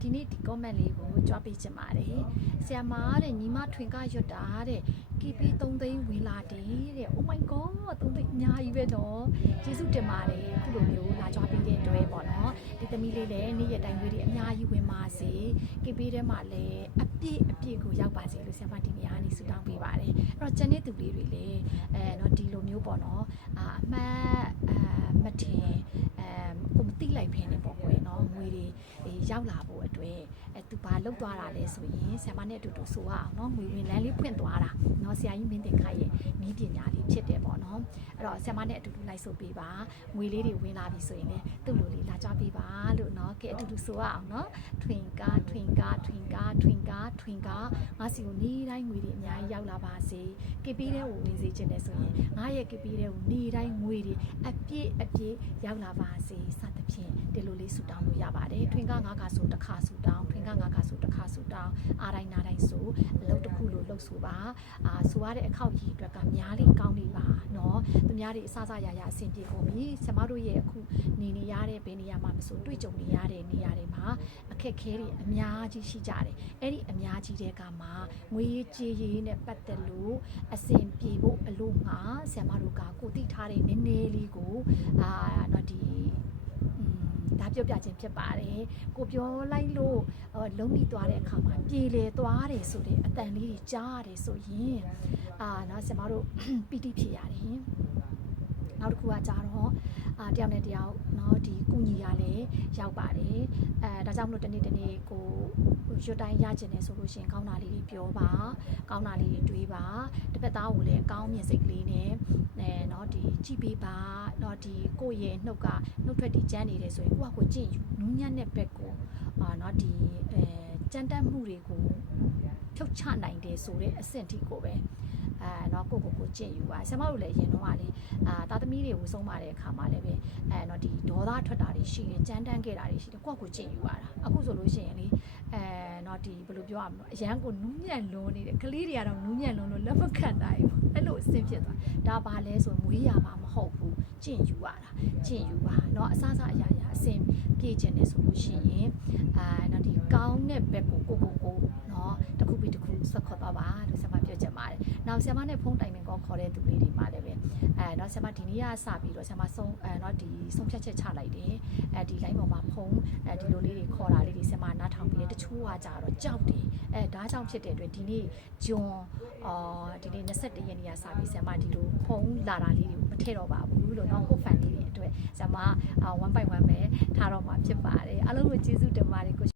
ဒီနေ့ဒီ comment လေးကိုကြွားပေးချင်ပါတယ်ဆရာမတဲ့ညီမထွင်ကရွတ်တာတဲ့ KP 3သိန်းဝင်လာတယ်တဲ့ Oh my god 3သိန်းအများကြီးပဲနော်ကျေးဇူးတင်ပါတယ်ခုလိုမျိုးလာကြွားပေးတဲ့အတွက်ပေါ့နော်ဒီသမီးလေးလည်းနေ့ရက်တိုင်းတွေအများကြီးဝင်ပါစေ KP ထဲမှာလည်းအပြည့်ကိုရောက်ပါစေလို့ဆရာမဒီနေရာကနေဆုတောင်းပေးပါတယ်အဲ့တော့ကျန်တဲ့သူလေးတွေလည်းနော်ဒီလိုမျိုးပေါ့နော်အမှတ်မထင်ကိုမသိလိုက်ဖ ೇನೆ ပေါ့ကွယ်နော်ငွေတွေရောက်လာဖို့အတွက်သူဘာလောက်သွားတာလဲဆိုရင်ဆရာမနဲ့အတူတူဆိုရအောင်နော်ငွေဝင်လန်းလေးဖွင့်သွားတာနော်ဆရာကြီးမင်းတင်ခါရဲ့နီးပညာလေးဖြစ်တယ်ပေါ့နော်အဲ့တော့ဆရာမနဲ့အတူတူလိုက်ဆိုပေးပါငွေလေးတွေဝင်လာပြီဆိုရင်လည်းသူ့လိုလေးလာကြပေးပါလို့နော်ကဲအတူတူဆိုရအောင်နော်ထွင်ကားငါစီကိုနေ့တိုင်းငွေတွေအများကြီးရောက်လာပါစေကေပီးတဲ့ကိုဝင်စေချင်တယ်ဆိုရင်ငါရဲ့ကေပီးတဲ့ကိုနေ့တိုင်းငွေတွေအပြည့်ရောက်လာပါစေစသဖြင့်ဒီလိုလေးဆူတောင်းလို့ရပါတယ်ထွင်ကားငါကဆိုတစ်ခါဆူတောင်းထွင်ကားငါကဆိုတစ်ခါဆူတောင်းအားတိုင်းနားတိုင်းဆိုအလုပ်တစ်ခုလို့လှုပ်ဆိုပါဆိုရတဲ့အခောက်ကြီးအတွက်ကများလေးကောင်းနေပါနော်သူများတွေအစရအဆင်ပြေကုန်ပြီဆမတို့ရဲ့အခုနေရတဲ့ဘယ်နေရာမှာမဆိုတွေ့ကြုံနေရတဲ့နေရာတွေမှာအခက်ခဲတွေအများကြီးရှိကြတယ်အဲ့ဒီအများကြီးတဲ့ကမှာငွေကြေးရေးနဲ့ပတ်သက်လို့အဆင်ပြေဖို့အလို့ငါဆမတို့ကကိုသိထားတဲ့နည်းနည်းလေးကိုနော်ဒီဒါပြောပြခြင်းဖြစ်ပါတယ်ကိုပြောလိုက်လို့လုံးမိသွားတဲ့အခါမှာပြေလေသွားတယ်ဆိုတဲ့အတန်လေးကြီးကြားရတယ်ဆိုရင်နော်ဆမတို့ပီတိဖြစ်ရတယ်နောက်တစ်ခုကကြတော့တယောက်နဲ့တယောက်เนาะဒီကုညီရလဲရောက်ပါတယ်ဒါကြောင့်မလို့တနေ့ကိုရွတ်တိုင်းရကျင်နေဆိုလို့ရှိရင်ကောင်းတာလေးတွေပြောပါကောင်းတာလေးတွေတွေးပါတစ်ဖက်သားကိုလည်းအကောင်းမြင်စိတ်ကလေးနဲ့เนาะဒီကြည့်ပေးပါเนาะဒီကိုယ့်ရဲ့နှုတ်ကနှုတ်ထွက်ဒီကျန်းနေတယ်ဆိုရင်ကိုယ့်ဟာကိုယ်ကြည့်ယူနူးညံ့တဲ့ဘက်ကိုเนาะဒီကြမ်းတက်မှုတွေကိုဖြုတ်ချနိုင်တယ်ဆိုတဲ့အဆင့်ထိကိုပဲနော်ကိုကျင့်ယူပါဆရာမတို့လည်းရင်တော့ကလေသားသမီးတွေကိုဆုံးမတဲ့အခါမှာလည်းပဲနော်ဒီဒေါသထွက်တာတွေရှိတယ်ကြမ်းတမ်းခဲ့တာတွေရှိတယ်ကိုကျင့်ယူရတာအခုဆိုလို့ရှိရင်လေနော်ဒီဘယ်လိုပြောရမလဲအရန်ကိုနူးညံ့လွန်းနေတယ်ကလေးတွေကတော့နူးညံ့လွန်းလို့လက်မခံနိုင်ဘူးအဲ့လိုအဆင်ဖြစ်သွားဒါပါလဲဆိုမွေးရမှာမဟုတ်ဘူးကျင့်ယူရတာကျင့်ယူပါနော်အစအရာအဆင်ပြေခြင်းနဲ့ဆိုလို့ရှိရင်နော်ဒီကောင်းတဲ့ဘက်ကိုနော်တစ်ခုပြီးတစ်ခုဆက်ခေါ်သွားပါလို့ဆရာမပြောချင်ပါတယ်နောက်ဆရာမနဲ့ဖုန်းတိုင်ပင်ကောခေါ်တဲ့သူလေးတွေမှာလည်းပဲနော်ဆရာမဒီနေ့ကစပြီးတော့ဆရာမဆုံးနော်ဒီဆုံးဖြတ်ချက်ချလိုက်တယ်ဒီ line ပေါ်မှာဖုန်းဒီလိုလေးတွေခေါ်တာလေးတွေဆရာမနားထောင်ပြီးတချို့ကကြတော့ကြောက်တယ်ဒါကြောင့်ဖြစ်တဲ့အတွက်ဒီနေ့ဂျွန်ဒီနေ့21ရက်နေ့ကစပြီးဆရာမဒီလိုဖုန်းလာတာလေးတွေမထည့်တော့ပါဘူးလို့နော်ကိုဖန်လေးတွေအတွက်ဆရာမ1.1ပဲထားတော့မှာဖြစ်ပါတယ်အားလုံးကိုကျေးဇူးတင်ပါတယ်ကို